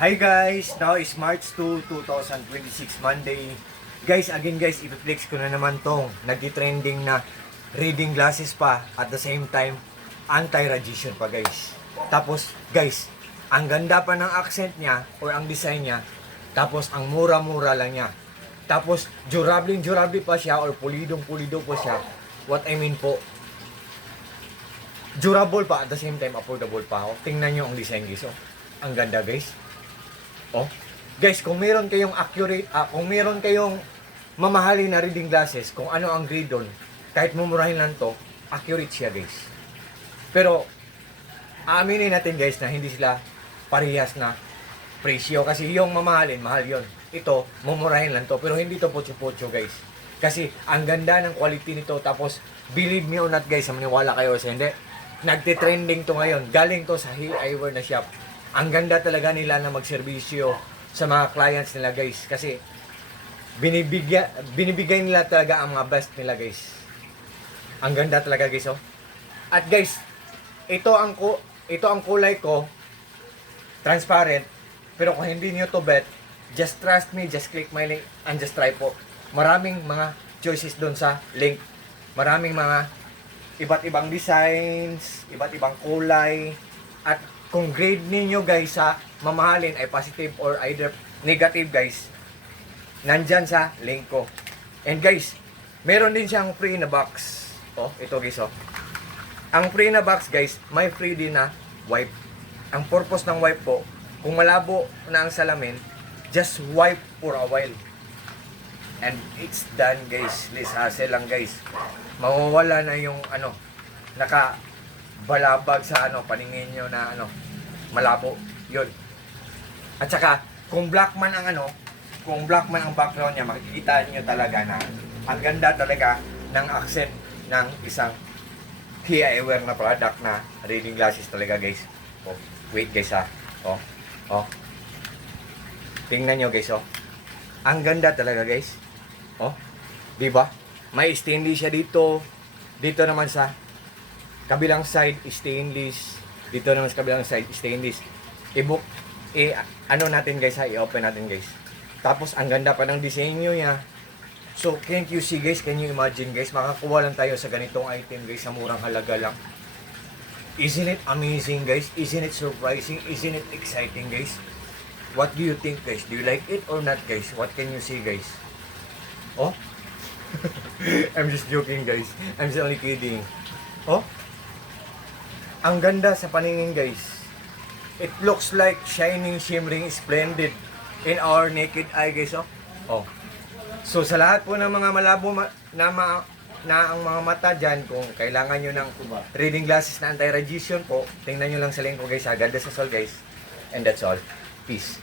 Hi guys! Now is March 2, 2026, Monday. Guys, again guys, i-flex ko na naman tong nagdi-trending na reading glasses pa at the same time anti-radiation pa guys. Tapos guys, ang ganda pa ng accent niya or ang design niya. Tapos ang mura-mura lang niya. Tapos durable pa siya or pulidong-pulido po siya. What I mean po, durable pa at the same time affordable pa ako. Tingnan nyo ang design guys. Oh. Ang ganda guys. Oh. Guys, kung meron kayong accurate, kung meron kayong mamahalin na reading glasses, kung ano ang grade doon, kahit mumurahin lang to, accurate siya guys. Pero, aaminin natin guys na hindi sila parehas na presyo. Kasi yung mamahalin, mahal yon. Ito, mumurahin lang to. Pero hindi to pocho-pocho guys. Kasi, ang ganda ng quality nito. Tapos, believe me or not guys, maniwala kayo sa hindi. Nagtitrending to ngayon. Galing to sa Hey Eyewear na shop. Ang ganda talaga nila na magserbisyo sa mga clients nila guys. Kasi binibigay nila talaga ang mga best nila guys. Ang ganda talaga guys. Oh. At guys, ito ang kulay ko, transparent. Pero kung hindi niyo to bet, just trust me, just click my link and just try po. Maraming mga choices doon sa link. Maraming mga iba't ibang designs, iba't ibang kulay. At kung grade ninyo guys sa mamahalin ay positive or either negative guys, nandyan sa link ko. And guys, meron din siyang free na box. Oh, ito guys oh. Ang free na box guys, may free din na wipe. Ang purpose ng wipe po, kung malabo na ang salamin, just wipe for a while. And it's done guys. Less hassle lang guys. Mawawala na yung balabag sa paningin nyo na malabo yun. At saka kung black man ang background niya, makikita niyo talaga na ang ganda talaga ng accent ng isang Hey Eyewear na product na reading glasses talaga guys. Oh, wait guys ha. Oh. Tingnan nyo guys oh. Ang ganda talaga guys. Oh, di ba? May stainless siya dito. Dito naman sa kabilang side stainless. Dito naman sa kabilang side stainless. Natin guys ha, i-open natin guys. Tapos ang ganda pa ng disenyo niya. So can't you see guys, can you imagine guys, makakuha lang tayo sa ganitong item guys sa murang halaga lang. Isn't it amazing guys? Isn't it surprising? Isn't it exciting guys? What do you think guys? Do you like it or not guys? What can you see guys? Oh? I'm just joking guys. I'm just only kidding. Oh? Ang ganda sa paningin guys. It looks like shining, shimmering, splendid in our naked eye guys. Oh. So sa lahat po ng mga malabo na ang mga mata dyan, kung kailangan nyo ng reading glasses na anti-radiation po, tingnan nyo lang sa link ko guys. Ganda sa sol guys. And that's all. Peace.